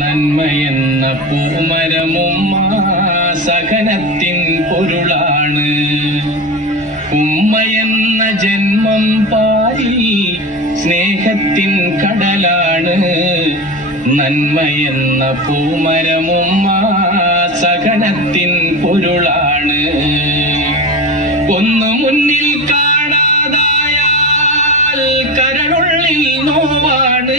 നന്മയെന്ന പൂമരമുമ്മ സഹനത്തിൻ പൊരുളാണ്. ഉമ്മയെന്ന ജന്മം പാരിൽ സ്നേഹത്തിൻ കടലാണ്. നന്മയെന്ന പൂമരമുമ്മ സഹനത്തിൻ പൊരുളാണ്. ഒന്ന് മുന്നിൽ കാണാതായാൽ കരളുള്ളിൽ നോവാണ്.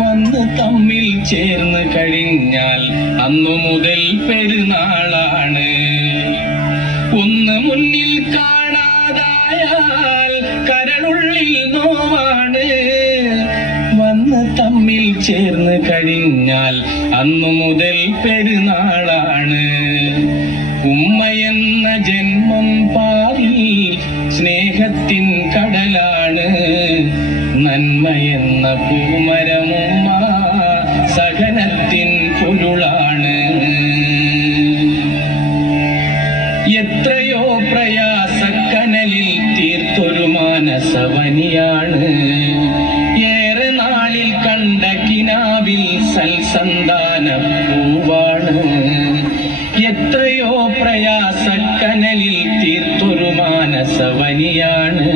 വന്ന് തമ്മിൽ ചേർന്ന് കഴിഞ്ഞാൽ അന്നു മുതൽ പെരുന്നാളാണ്. ഒന്ന് മുന്നിൽ കാണാതായാൽ കരളുള്ളിൽ നോവാണ്. വന്ന് തമ്മിൽ ചേർന്ന് കഴിഞ്ഞാൽ അന്നു മുതൽ പെരുന്നാളാണ്. ഉമ്മയെന്ന ജന്മം പാരിൽ സ്നേഹത്തിൻ കടലാണ്. നന്മയെന്ന പൂമരമുമ്മ സഹനത്തിൻ പൊരുളാണ്. എത്രയോ പ്രയാസക്കനലിൽ തീർത്തൊരു മാനസവനിയാണ്. ഏറെ നാളിൽ കണ്ട കിനാവിൽ സൽസന്താന പൂവാണ്. എത്രയോ പ്രയാസക്കനലിൽ തീർത്തൊരു മാനസവനിയാണ്.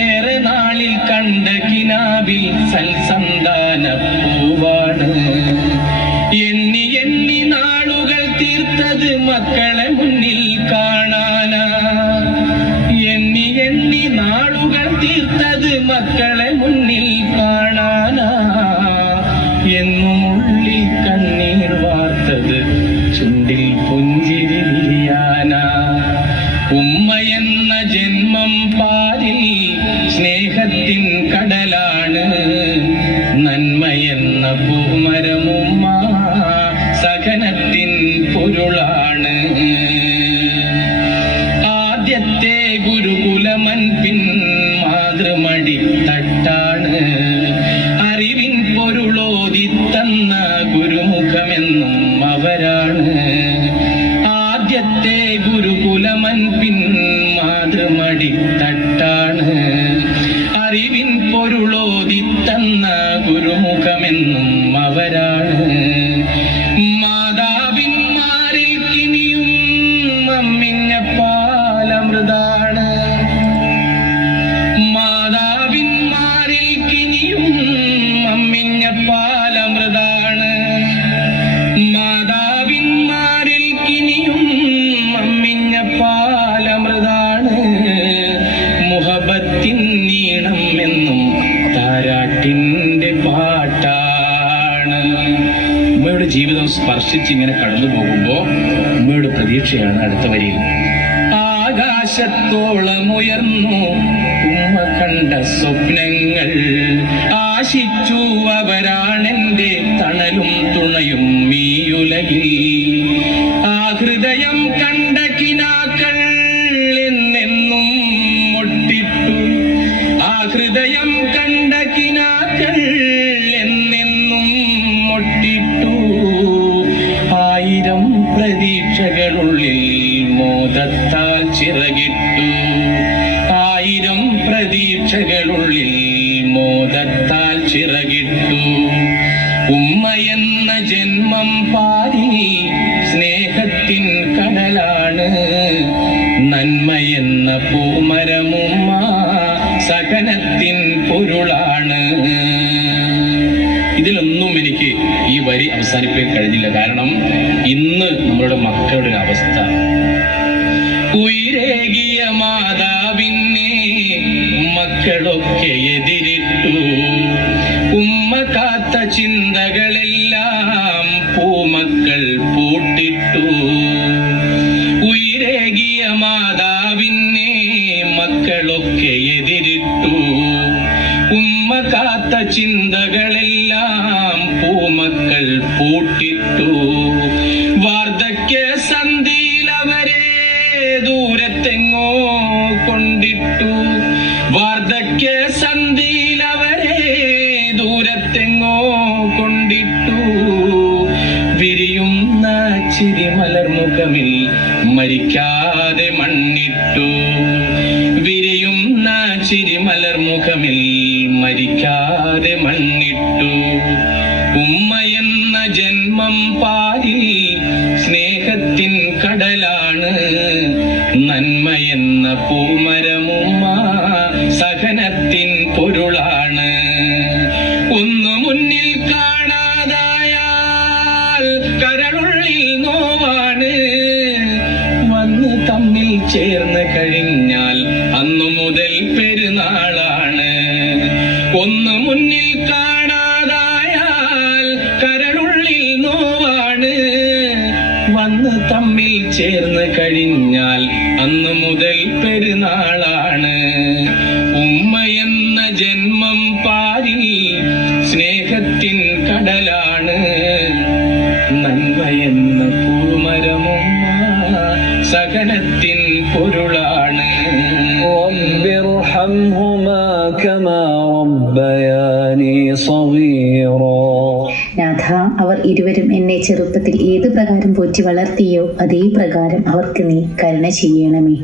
ഏറെ നാളിൽ കണ്ട കിനാവിൽ സൽസന്താന പൂവാണ്. എണ്ണി എണ്ണി നാളുകൾ തീർത്തത് മക്കളെ മുന്നിൽ കാണാനാ. എണ്ണി എണ്ണി നാളുകൾ തീർത്തത് മക്കളെ മുന്നിൽ കാണാനാ. എന്നും ഉള്ളിൽ കണ്ണീർ വാർത്തത് ചുണ്ടിൽ പുഞ്ചിരി വിരിയാനാ. ഉമ്മയെന്ന ജന്മം പാരിൽ സ്നേഹത്തിൻ കടലാണ്. നന്മയെന്ന പൂമരമുമ്മ സഹനത്തിൻ പൊരുളാണ്. ആദ്യത്തെ ഗുരുകുലമൻ പിൻ മാതൃമടി തട്ടാണ്. അറിവിൻ പൊരുളോതി തന്ന ഗുരുമുഖമെന്നും അവരാണ്. ആദ്യത്തെ ഗുരുകുലമൻ പിൻ മാതൃമടി തട്ടാണ്. അറിവിൻ പൊരുളോതി തന്ന ഗുരുമുഖമെന്നും അവരാണ്. മാതാവിന്മാരിൽ കിനിയും മമ്മിഞ്ഞ പാലമൃതാണ്. മാതാവിന്മാരിൽ കിനിയും മമ്മിഞ്ഞ പാലമൃതാണ്. മാതാവിന്മാരിൽ കിനിയും മമ്മിഞ്ഞ പാലമൃതാണ്. മുഹബത്തിൻ നീണം എന്നും താരാട്ടിന്റെ പാട്ടാണ്. ഉമ്മയുടെ ജീവിതം സ്പർശിച്ച് ഇങ്ങനെ കടന്നു പോകുമ്പോ ഉമ്മയുടെ പ്രതീക്ഷയാണ് അടുത്ത വരിയിൽ. ആകാശത്തോളം ഉയർന്നു ഉമ്മ കണ്ട സ്വപ്നങ്ങൾ. ആശിച്ചു അവരാണെന്റെ തണലും തുണയും ഈ ഉലകിൽ. ആ ഹൃദയം കണ്ട കിനാക്കൾ എന്നെന്നും മുട്ടിട്ടു. ആ ഹൃദയം കണ്ട കിനാക്കൾ എന്നെന്നും മുട്ടിട്ടു. ആയിരം പ്രതീക്ഷകളുള്ളിൽ മോദത്താൽ ചിറകിട്ടു. ആയിരം പ്രതീക്ഷകളുള്ളിൽ മോദത്താൽ ചിറകിട്ടു. ഉമ്മയെന്ന ജന്മം പാരിൽ സ്നേഹത്തിൻ കടലാണ്. നന്മയെന്ന പൂമരമുമ്മ സഹനത്തിൻ പൊരുളാണ്. ഇതിലൊന്നും എനിക്ക് ഈ വരി അവസാനിപ്പിക്കാൻ കഴിഞ്ഞില്ല. കാരണം ഇന്ന് നമ്മളുടെ മക്കളുടെ അവസ്ഥ, ഉയരേകിയ മാതാവിനെ മക്കളൊക്കെ എതിരിട്ടു. ഉമ്മ കാത്ത ചിന്തകളെല്ലാം പൂമക്കൾ പൂട്ടിട്ടു. ഉയരേകിയ മാതാവിനെ മക്കളൊക്കെ എതിരിട്ടു. ഉമ്മ കാത്ത ചിന്തകളെല്ലാം പൂമക്കൾ പൂട്ടിട്ടു. വാർദ്ധക്യ സന്ധിയിൽ അവരെ ദൂരത്തെങ്ങോ കൊണ്ടിട്ടു. വാർദ്ധക്യ സന്ധിയിൽ അവരെ ദൂരത്തെങ്ങോ കൊണ്ടിട്ടു. വിരിയുന്ന ചിരിമലർമുഖമിൽ മരിക്കാതെ മണ്ണിട്ടു. വിരിയുന്ന ചിരിമലർമുഖമിൽ മരിക്കാതെ മണ്ണിട്ടു. ഉമ്മയെന്ന ജന്മം പാലിൽ സ്നേഹത്തിൻ കടലാണ്, നന്മയെന്ന പൂമരമുമ്മ സഹനത്തിൻ പൊരുളാണ്. ഒന്നു മുന്നിൽ കാണാതായാൽ കരളുള്ളിൽ നോവാണ്, വന്ന് തമ്മിൽ ചേർന്ന് കഴിഞ്ഞാൽ അന്നു മുതൽ പെരുന്നാളാണ്. ഒന്ന് മുന്നിൽ കാണാതായാൽ കരളുള്ളിൽ നോവാണ്, വന്ന് തമ്മിൽ ചേർന്ന് കഴിഞ്ഞാൽ അന്നു മുതൽ പെരുന്നാളാണ്. ഉമ്മയെന്ന ജന്മം പാരിൽ സ്നേഹത്തിൻ കടലാണ്, നന്മയെന്ന പൂമരമുമ്മ സകലത്തിൻ പൊരുളാണ്. റബ്ബിർഹംഹുമാ കമാ റബ്ബയാനി സഗീറാ. നാഥ, അവർ ഇരുവരും എന്നെ ചെറുപ്പത്തിൽ ഏതു പ്രകാരം പോറ്റി വളർത്തിയോ അതേ പ്രകാരം അവർക്ക് നീ കരുണ ചെയ്യണമേ.